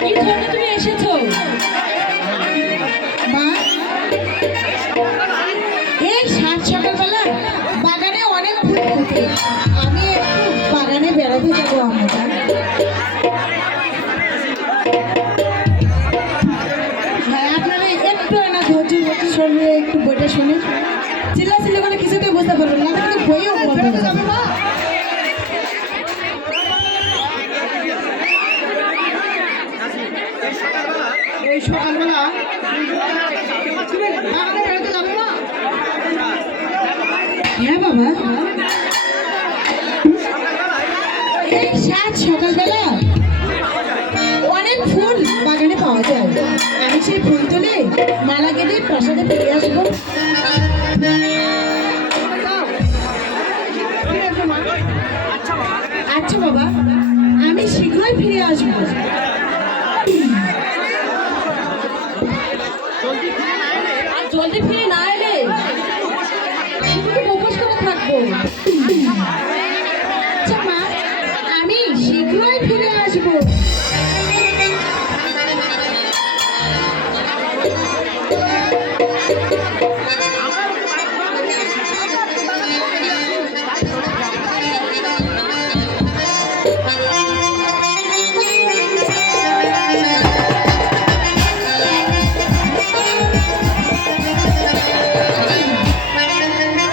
কি জন্য তুমি এসেছ। এই সাত সকালবেলা বাগানে অনেক আমি বাগানে বেড়াতে আমরা। একটু না একটু বইটা শুনে চিল্লা চিল্লা করে কিছুতে বুঝতে পারবেন না কিন্তু বইও হ্যাঁ বাবা। এই সাত সকালবেলা অনেক ফুল বাগানে পাওয়া যায়। আমি সেই ফুল তুলে মালা কেটে প্রাসাদে ফিরে আসব। আচ্ছা বাবা, আমি শীঘ্রই ফিরে আসব। জলদি ফিরে না এলে? মুখোশ করে থাকব। আচ্ছা আমি শীঘ্রই ফিরে আসব।